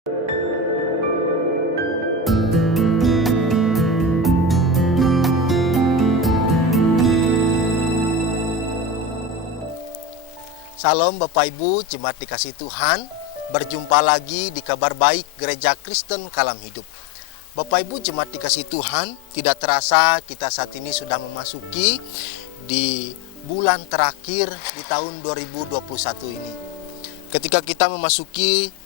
Salam Bapak Ibu, jemaat dikasih Tuhan. Berjumpa lagi di Kabar Baik Gereja Kristen Kalam Hidup. Bapak Ibu jemaat dikasih Tuhan, tidak terasa kita saat ini sudah memasuki di bulan terakhir di tahun 2021 ini. Ketika kita memasuki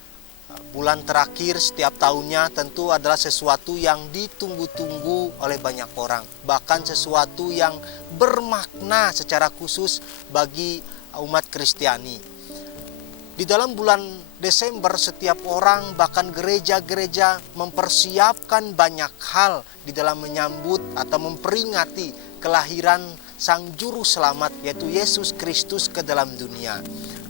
bulan terakhir setiap tahunnya, tentu adalah sesuatu yang ditunggu-tunggu oleh banyak orang. Bahkan sesuatu yang bermakna secara khusus bagi umat Kristiani. Di dalam bulan Desember setiap orang, bahkan gereja-gereja mempersiapkan banyak hal di dalam menyambut atau memperingati kelahiran Sang Juru Selamat, yaitu Yesus Kristus ke dalam dunia.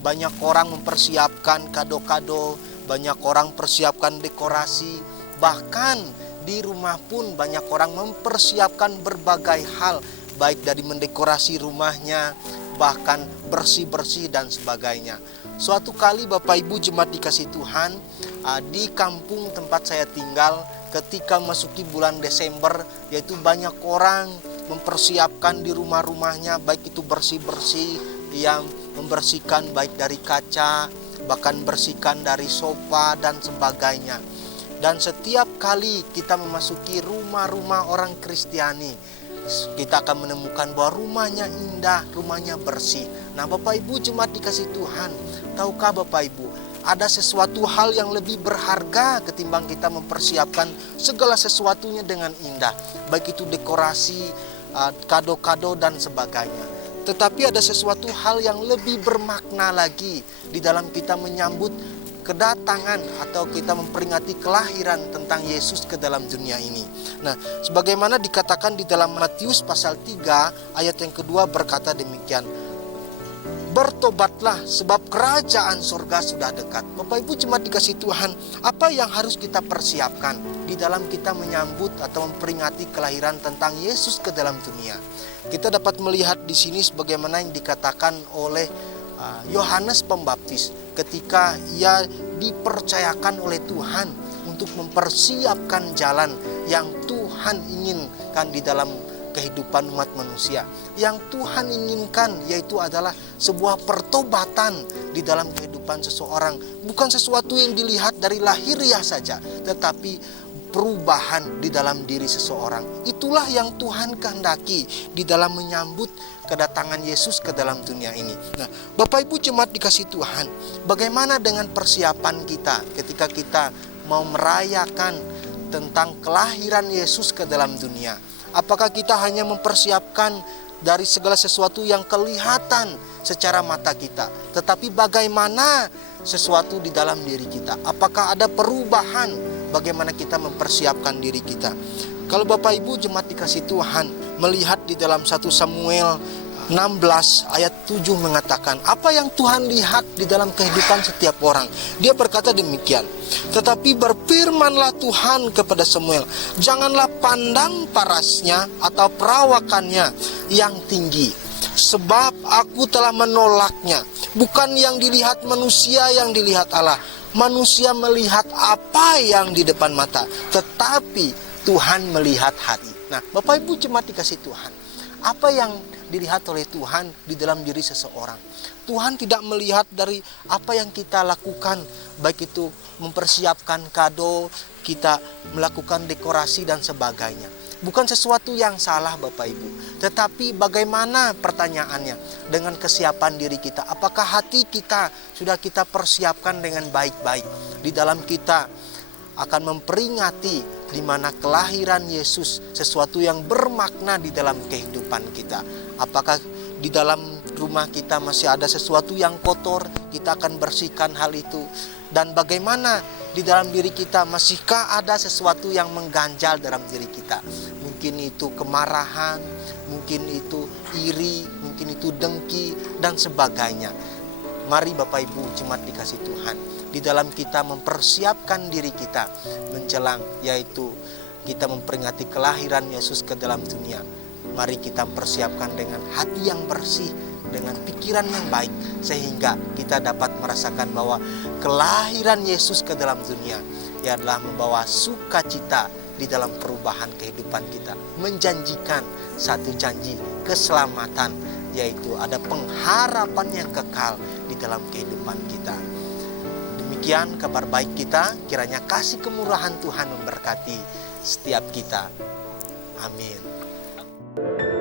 Banyak orang mempersiapkan kado-kado, banyak orang persiapkan dekorasi, bahkan di rumah pun banyak orang mempersiapkan berbagai hal, baik dari mendekorasi rumahnya, bahkan bersih-bersih dan sebagainya. Suatu kali Bapak Ibu jemaat dikasih Tuhan, di kampung tempat saya tinggal ketika memasuki bulan Desember, yaitu banyak orang mempersiapkan di rumah-rumahnya, baik itu bersih-bersih, yang membersihkan baik dari kaca, bahkan bersihkan dari sofa dan sebagainya. Dan setiap kali kita memasuki rumah-rumah orang Kristiani, kita akan menemukan bahwa rumahnya indah, rumahnya bersih. Nah Bapak Ibu jemaat dikasih Tuhan, tahukah Bapak Ibu, ada sesuatu hal yang lebih berharga ketimbang kita mempersiapkan segala sesuatunya dengan indah, baik itu dekorasi, kado-kado dan sebagainya. Tetapi ada sesuatu hal yang lebih bermakna lagi di dalam kita menyambut kedatangan atau kita memperingati kelahiran tentang Yesus ke dalam dunia ini. Nah, sebagaimana dikatakan di dalam Matius pasal 3 ayat yang kedua berkata demikian, bertobatlah sebab kerajaan surga sudah dekat. Bapak Ibu jemaat dikasih Tuhan, apa yang harus kita persiapkan di dalam kita menyambut atau memperingati kelahiran tentang Yesus ke dalam dunia? Kita dapat melihat di sini sebagaimana yang dikatakan oleh Yohanes Pembaptis ketika ia dipercayakan oleh Tuhan untuk mempersiapkan jalan yang Tuhan inginkan di dalam kehidupan umat manusia. Yang Tuhan inginkan yaitu adalah sebuah pertobatan di dalam kehidupan seseorang. Bukan sesuatu yang dilihat dari lahiriah saja, tetapi perubahan di dalam diri seseorang. Itulah yang Tuhan kehendaki di dalam menyambut kedatangan Yesus ke dalam dunia ini. Nah, Bapak Ibu jemaat dikasih Tuhan, bagaimana dengan persiapan kita ketika kita mau merayakan tentang kelahiran Yesus ke dalam dunia? Apakah kita hanya mempersiapkan dari segala sesuatu yang kelihatan secara mata kita, tetapi bagaimana sesuatu di dalam diri kita? Apakah ada perubahan? Bagaimana kita mempersiapkan diri kita? Kalau Bapak Ibu jemaat dikasih Tuhan melihat di dalam 1 Samuel 16 ayat 7 mengatakan, apa yang Tuhan lihat di dalam kehidupan setiap orang? Dia berkata demikian, tetapi berfirmanlah Tuhan kepada Samuel, janganlah pandang parasnya atau perawakannya yang tinggi, sebab aku telah menolaknya. Bukan yang dilihat manusia yang dilihat Allah. Manusia melihat apa yang di depan mata, tetapi Tuhan melihat hati. Nah, Bapak Ibu jemaat dikasih Tuhan, apa yang dilihat oleh Tuhan di dalam diri seseorang? Tuhan tidak melihat dari apa yang kita lakukan, baik itu mempersiapkan kado, kita melakukan dekorasi dan sebagainya. Bukan sesuatu yang salah Bapak Ibu, tetapi bagaimana pertanyaannya dengan kesiapan diri kita? Apakah hati kita sudah kita persiapkan dengan baik-baik di dalam kita akan memperingati di mana kelahiran Yesus, sesuatu yang bermakna di dalam kehidupan kita? Apakah di dalam rumah kita masih ada sesuatu yang kotor, kita akan bersihkan hal itu? Dan bagaimana di dalam diri kita, masihkah ada sesuatu yang mengganjal dalam diri kita? Mungkin itu kemarahan, mungkin itu iri, mungkin itu dengki dan sebagainya. Mari Bapak Ibu jemaat dikasih Tuhan, di dalam kita mempersiapkan diri kita menjelang, yaitu kita memperingati kelahiran Yesus ke dalam dunia. Mari kita mempersiapkan dengan hati yang bersih, dengan pikiran yang baik, sehingga kita dapat merasakan bahwa kelahiran Yesus ke dalam dunia ia adalah membawa sukacita di dalam perubahan kehidupan kita, menjanjikan satu janji keselamatan, yaitu ada pengharapan yang kekal di dalam kehidupan kita. Demikian kabar baik kita, kiranya kasih kemurahan Tuhan memberkati setiap kita. Amin.